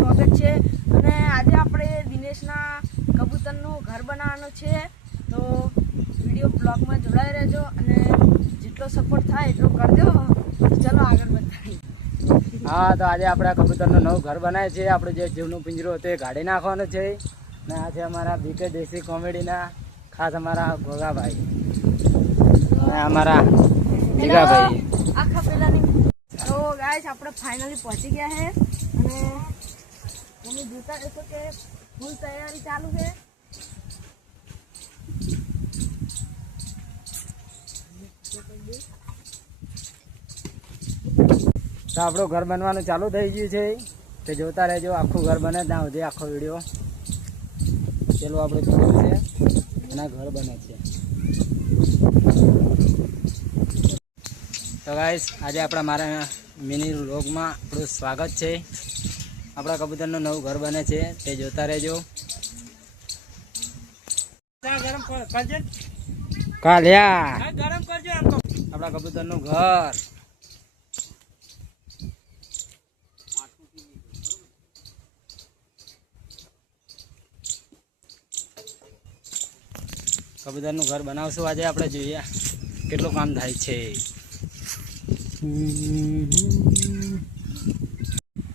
સ્વાગત છે અને આજે આપણે દિનેશના કબૂતરનું ઘર બનાવવાનું છે તો વિડીયો બ્લોગમાં જોડાઈ રહેજો અને જેટલો સપોર્ટ થાય એટલો કરજો ચલો આગળ વધારીએ હા તો આજે આપણે કબૂતરનું નવું ઘર બનાવે છે આપણું જે જીવનું પિંજરું હતું એ કાઢી નાખવાનું છે અને આ છે અમારા બીકે દેશી કોમેડીના ખાસ અમારા ગોગાભાઈ અને અમારા જીગાભાઈ આખા પેલાની તો ગાઈસ આપણે ફાઇનલી પહોંચી ગયા છે અને તમે જોતા રહેશો કે ફૂલ તૈયારી ચાલુ છે તો આપણું ઘર બનવાનું ચાલુ થઈ ગયું છે તે જોતા રહેજો આખું ઘર બને ત્યાં સુધી આખો વિડીયો પેલું આપણું જોયું છે અને ઘર બને છે તો ગાઈસ આજે આપણા મારા મિની વ્લોગમાં આપણું સ્વાગત છે આપણા કબૂતરનું નવું ઘર બને છે તે જોતા રહેજો કાલ્યા આપણા કબૂતરનું ઘર કબૂતરનું ઘર બનાવશું આજે આપણે જોઈએ કેટલું કામ થાય છે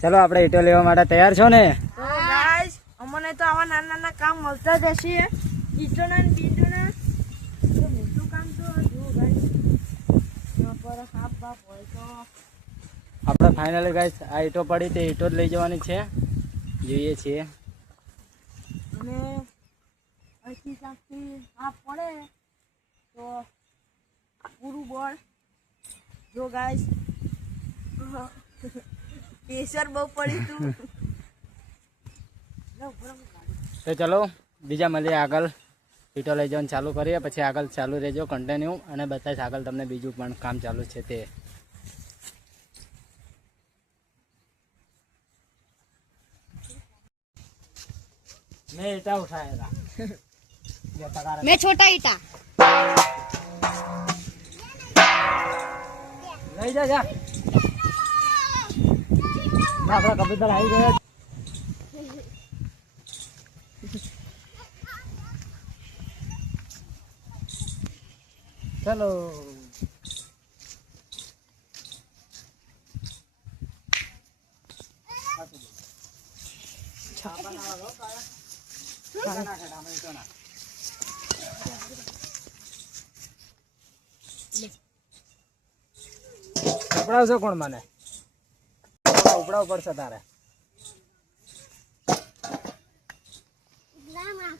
ચલો આપણે ઈંટો લેવા માટે તૈયાર છો ને તો ગાઈસ અમને તો આવા નાના નાના કામ મળતા જ હશે ઈટોના ને બીજોના તો મોટું કામ તો જો ગાઈસ એમાં પર હાફ બાપ હોય તો આપણે ફાઇનલી ગાઈસ આ ઈંટો પડી તે ઈંટો જ લઈ જવાની છે જોઈએ છીએ અને અહીંથી ત્યાંથી હાફ પડે તો પૂરું બોલ જો ગાઈસ પ્રેશર બહુ પડી તું તો ચલો બીજા મળીએ આગળ ઈંટો લઈ જવાનું ચાલુ કરીએ પછી આગળ ચાલુ રહેજો કન્ટિન્યુ અને બતાવીશ આગળ તમને બીજું પણ કામ ચાલુ છે તે मैं ईटा उठाएगा मैं छोटा ईटा લઈ જા જા આપણા કબૂતર આવી ગયા ચલો ઉપડાવશો કોણ મને ઉપડાવવું પડશે તારે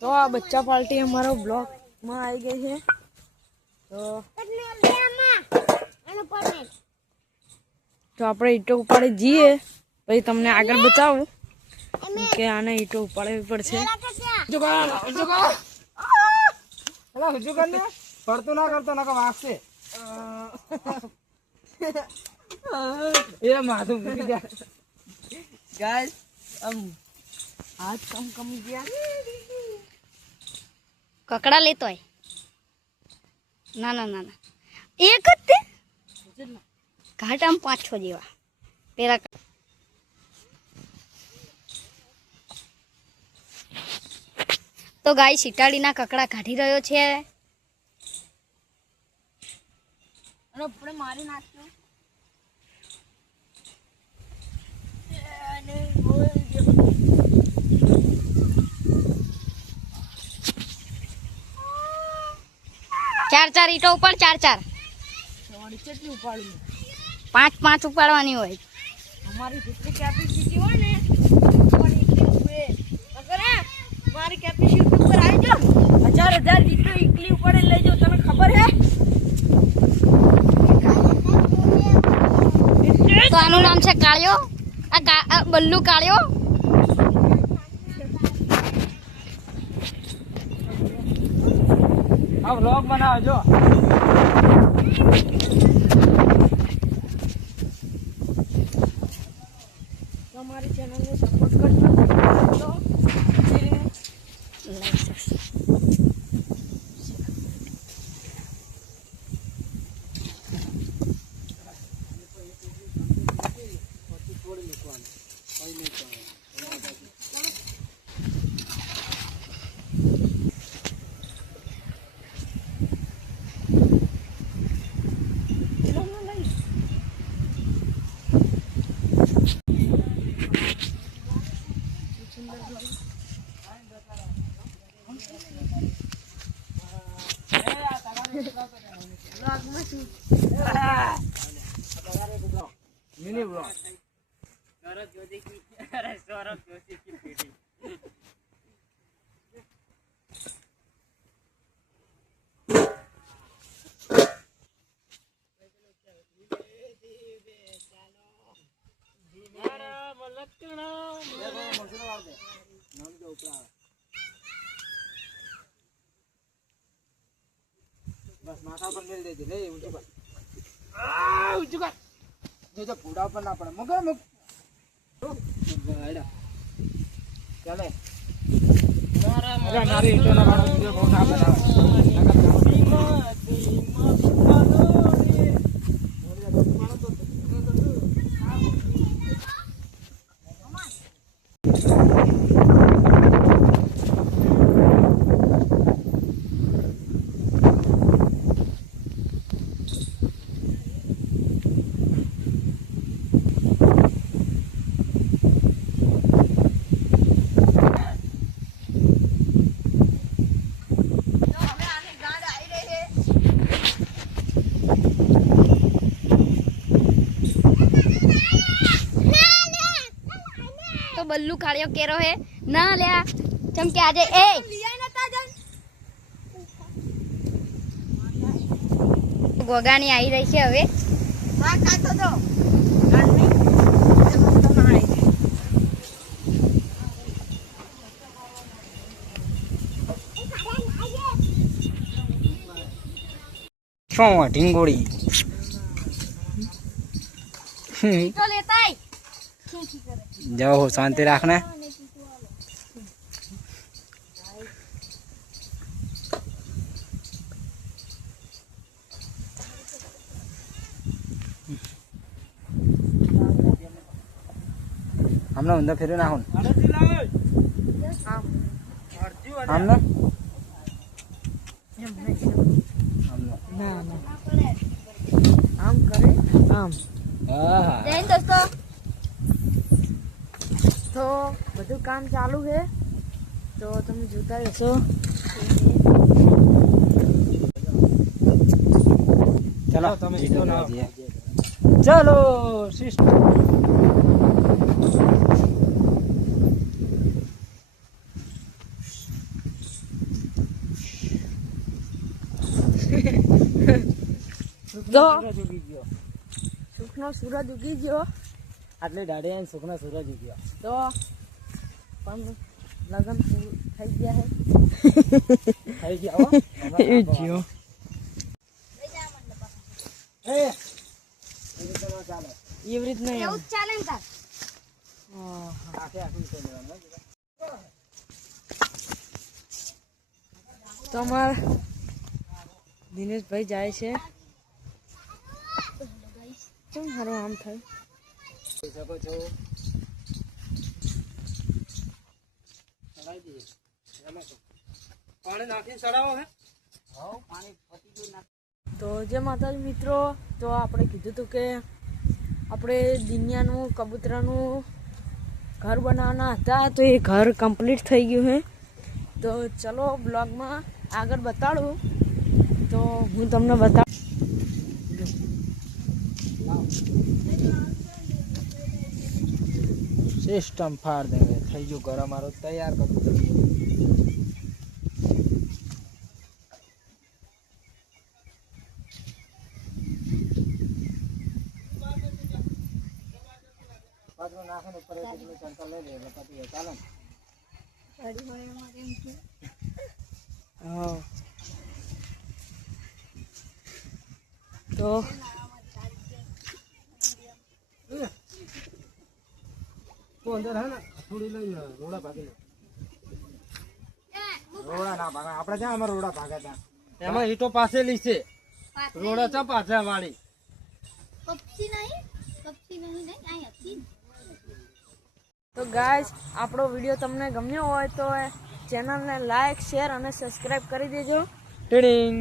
તો આ બચ્ચા પાર્ટી અમારો બ્લોગમાં આવી ગઈ છે તો આપણે ઈંટો ઉપાડી જઈએ પછી તમને આગળ બતાવું કે આને ઈંટો ઉપાડવી પડશે પડતું ના કરતો ના વાગશે એ માથું મૂકી દે ગાઈસ હાથ કમ ગયા કકડા લેતો હોય ના ના ના ના એક જ તે ઘાટ આમ 5-6 જેવા પેલા તો ગાય સીટાડીના કકડા કાઢી રહ્યો છે અને આપણે મારી નાખ્યો ચાર ઈટો ઉપર ચાર કેટલી ઉપાડું 5 ઉપાડવાની હોય અમારી જેટલી કેપેસિટી હોય ને મારી કેપેસિટી ઉપર આવી જાઓ 1000 ઈટો એકલી ઉપાડે લઈ જાઓ તને ખબર હે તો આનું નામ છે કાળિયો આ બલ્લુ કાળિયો હા વ્લોગ બનાવજો અમારી ચેનલને સપોર્ટ કરજો મિની બ્લોગ બસ માથા પર મેલ દેજે લે ઊંચું કર ઊંચું કર જો પૂડા પર ના પડે મગર મગ ચાલે મારી ઈંટો ના વાળો વિડિયો બહુ ના બનાવે બલ્લુ ખાડ્યો કેરો હે ના લ્યા ચમ કે આજે એ ગોગાની આવી રહી છે હવે હા ખાતો તો શું ઢીંગોળી તો લેતાય જાઓ શાંતિ રાખને હમણાં ઊંધા ફેરવી નાખો આમને આમ કરે આમ હા જય હિન્દ દોસ્તો તો બધું કામ ચાલુ છે તો તમે જોતા રહેશો ચલો તમે ચલો સિસ્ટર તો સુખનો સૂરજ ઉગી ગયો આટલી દાઢી અને સુખનો સૂરજ ઉગ્યો તો પણ લગન થઈ ગયા થઈ ગયા હે એ જીઓ ચાલે એવી રીતના એવું જ ચાલે ને તાર આખે આખું થઈ જવાનું તો અમાર દિનેશભાઈ જાય છે કેમ હારું આમ થાય જોઈ શકો છો ચડાવી દઈએ એમાં શું પાણી નાખીને ચડાવો હે હા પાણી પતી ગયું તો જે માતાજી મિત્રો તો આપણે કીધું હતું કે આપણે દિનિયાનું કબૂતરાનું ઘર બનાવવાના હતા તો એ ઘર કમ્પ્લીટ થઈ ગયું છે તો ચલો બ્લોગમાં આગળ બતાડું તો હું તમને બતાવું સિસ્ટમ ફાડ દેવે થઈ ગયું ઘર અમારો તૈયાર કબૂતર પાછું નાખીને ઉપર એક એટલું ચંકલ લઈ લે એટલે પછી ચાલે ને હા તો અંદર હે ને થોડી લઈ રોડા ભાગી રોડા ના ભાગે આપણે ત્યાં અમારે રોડા ભાગે ત્યાં એમાં ઈટો પાસેલી છે રોડા ચા પાછા વાળી કપસી નહીં નહીં અહીં હતી તો ગાઈઝ આપણો વિડીયો તમને ગમ્યો હોય તો ચેનલને લાઈક શેર અને સબસ્ક્રાઈબ કરી દેજો. ટીડિંગ.